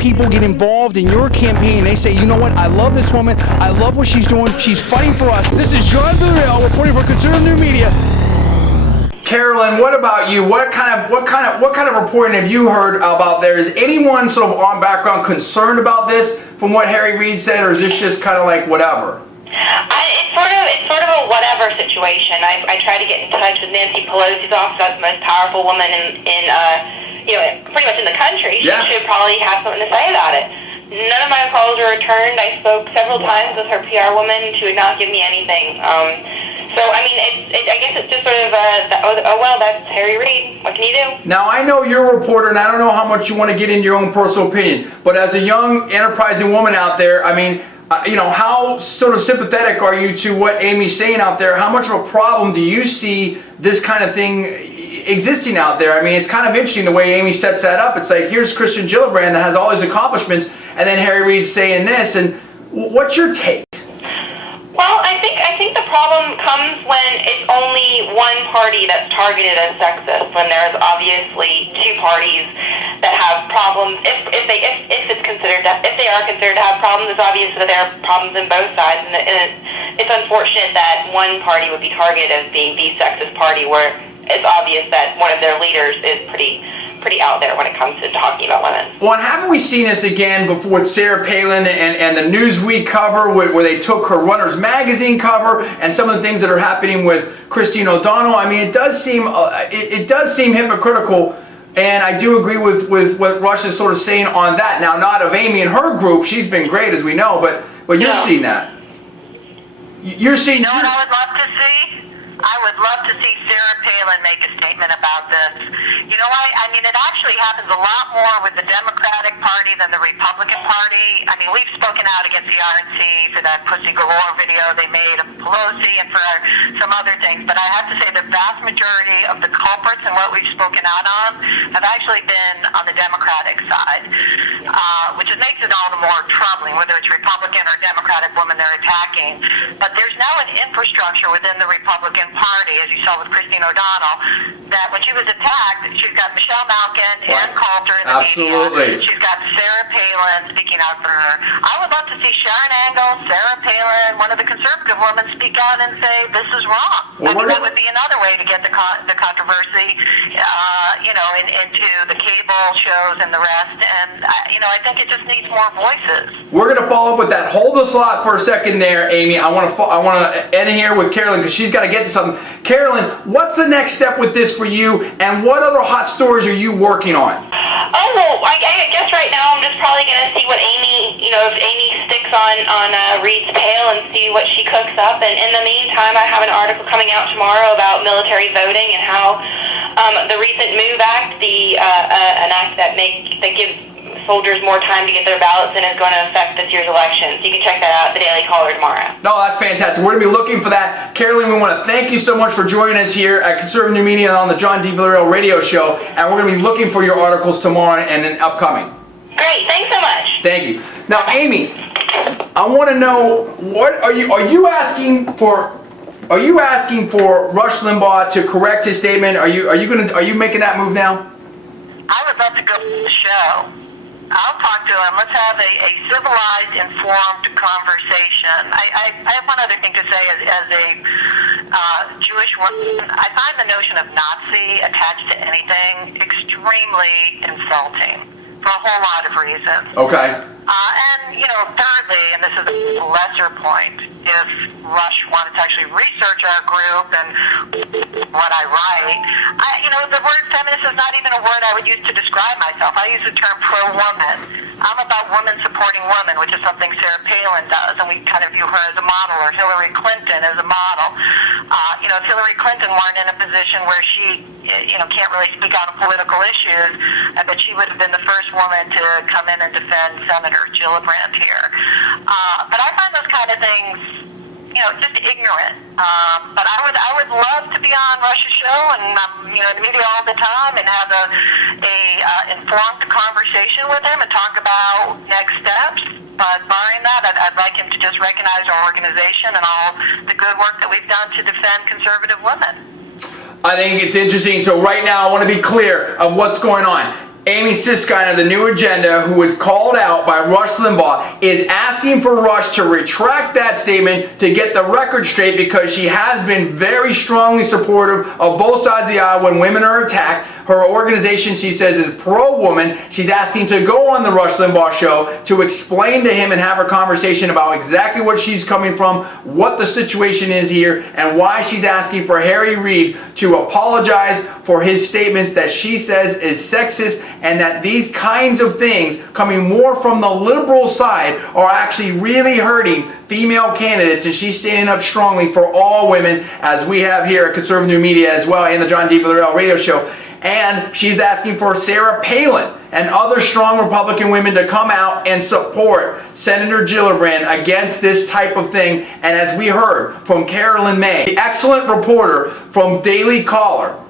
people get involved in your campaign. They say, you know what, I love this woman. I love what she's doing. She's fighting for us. This is John Villarreal reporting for Conservative New Media. Carolyn, what about you? What kind of reporting have you heard about there? Is anyone sort of on background concerned about this from what Harry Reid said, or is this just kind of like whatever? It's sort of a whatever situation. I tried to get in touch with Nancy Pelosi's office. That's the most powerful woman in pretty much in the country. Yeah. She should probably have something to say about it. None of my calls were returned. I spoke several times with her PR woman. She would not give me anything. So, I mean, I guess it's just sort of, well, that's Harry Reid. What can you do? Now, I know you're a reporter, and I don't know how much you want to get into your own personal opinion, but as a young, enterprising woman out there, I mean, how sort of sympathetic are you to what Amy's saying out there? How much of a problem do you see this kind of thing existing out there? I mean, it's kind of interesting the way Amy sets that up. It's like, here's Kirsten Gillibrand that has all these accomplishments, and then Harry Reid's saying this, and what's your take? Well, I think the problem comes when it's only one party that's targeted as sexist, when there's obviously two parties that have problems. If they are considered to have problems, it's obvious that there are problems in both sides, and it's unfortunate that one party would be targeted as being the sexist party, where it's obvious that one of their leaders is pretty out there when it comes to talking about women. Well, and haven't we seen this again before with Sarah Palin and the Newsweek cover where they took her Runner's Magazine cover, and some of the things that are happening with Christine O'Donnell? I mean, it does seem hypocritical, and I do agree with what Rush is sort of saying on that. Now, not of Amy and her group. She's been great, as we know, but you're seeing that. You're seeing... You know what I would love to see? I would love to see Sarah Palin make a statement about this. You know, I mean, it actually happens a lot more with the Democratic Party than the Republican Party. I mean, we've spoken out against the RNC for that Pussy Galore video they made of Pelosi and for some other things, but I have to say the vast majority of the culprits and what we've spoken out on have actually been on the Democratic side, which makes it all the more troubling, whether it's Republican or Democratic woman they're attacking. But there's now an infrastructure within the Republican Party, as you saw with Christine O'Donnell, that when she was attacked, she's got Michelle Malkin and Coulter in the media. She's got Sarah Palin speaking out for her. I would love to see Sharon Angle, Sarah Palin, one of the conservative women, speak out and say this is wrong. Well, that would be another way to get the controversy, into the cable shows and the rest. And I think it just needs more voices. We're going to follow up with that. Hold the slot for a second there, Amy. I want to end here with Carolyn because she's got to get to something. Carolyn, what's the next step with this for you, and what other hot stories are you working on? Oh, well, I guess right now I'm just probably going to see what Amy, if Amy sticks on Reid's pail and see what she cooks up. And in the meantime, I have an article coming out tomorrow about military voting and how the recent MOVE Act, an act that gives soldiers more time to get their ballots in, is going to affect this year's election. So you can check that out at the Daily Caller tomorrow. No, that's fantastic. We're going to be looking for that. Carolyn, we want to thank you so much for joining us here at Conservative New Media on the John D. Villarreal radio show, and we're going to be looking for your articles tomorrow and then upcoming. Great. Thanks so much. Thank you. Now, Amy, I want to know, what are you asking for Rush Limbaugh to correct his statement? Are you making that move now? I would love to go to the show. I'll talk to him. Let's have a civilized, informed conversation. I have one other thing to say as a Jewish woman. I find the notion of Nazi attached to anything extremely insulting for a whole lot of reasons. Okay. Thirdly, and this is a lesser point, if Rush wanted to actually research our group and what I write, the word feminist is not even a word I would use to describe myself. I use the term pro-woman. I'm about women supporting women, which is something Sarah Palin does, and we kind of view her as a model, or Hillary Clinton as a model. If Hillary Clinton weren't in a position where she, can't really speak on political issues, I bet she would have been the first woman to come in and defend Senator Gillibrand here. But I find those kind of things, just ignorant. But I would love to be on Rush's show and in the media all the time and have a informed conversation with him and talk about next steps. But barring that, I'd like him to just recognize our organization and all the good work that we've done to defend conservative women. I think it's interesting. So right now, I want to be clear of what's going on. Amy Siskind of the New Agenda, who was called out by Rush Limbaugh, is asking for Rush to retract that statement to get the record straight, because she has been very strongly supportive of both sides of the aisle when women are attacked. Her organization, she says, is pro-woman. She's asking to go on the Rush Limbaugh show to explain to him and have a conversation about exactly what she's coming from, what the situation is here, and why she's asking for Reid to apologize for his statements that she says is sexist, and that these kinds of things coming more from the liberal side are actually really hurting female candidates, and she's standing up strongly for all women, as we have here at Conservative New Media as well, and the John D. Villarreal radio show. And she's asking for Sarah Palin and other strong Republican women to come out and support Senator Gillibrand against this type of thing. And as we heard from Carolyn May, the excellent reporter from Daily Caller,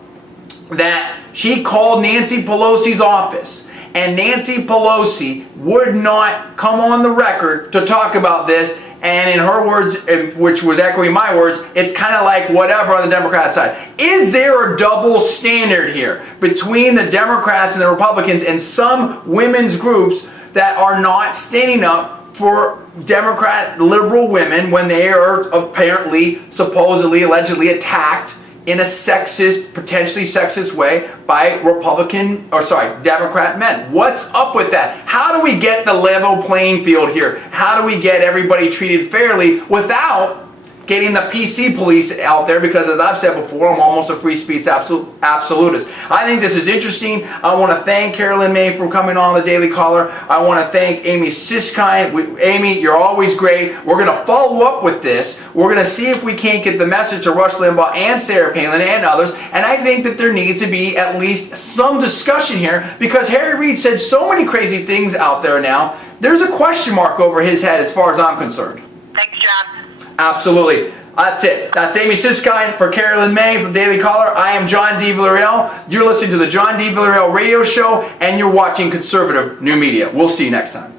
that she called Nancy Pelosi's office, and Nancy Pelosi would not come on the record to talk about this. And in her words, which was echoing my words, it's kind of like whatever on the Democrat side. Is there a double standard here between the Democrats and the Republicans and some women's groups that are not standing up for Democrat liberal women when they are apparently, supposedly, allegedly attacked in a sexist, potentially sexist way by Democrat men? What's up with that? How do we get the level playing field here? How do we get everybody treated fairly without getting the PC police out there? Because as I've said before, I'm almost a free speech absolutist. I think this is interesting. I want to thank Carolyn May for coming on the Daily Caller. I want to thank Amy Siskind. Amy, you're always great. We're going to follow up with this. We're going to see if we can't get the message to Rush Limbaugh and Sarah Palin and others. And I think that there needs to be at least some discussion here, because Reid said so many crazy things out there now. There's a question mark over his head as far as I'm concerned. Thanks, John. Absolutely. That's it. That's Amy Siskind for Carolyn May from Daily Caller. I am John D. Villarreal. You're listening to the John D. Villarreal radio show, and you're watching Conservative New Media. We'll see you next time.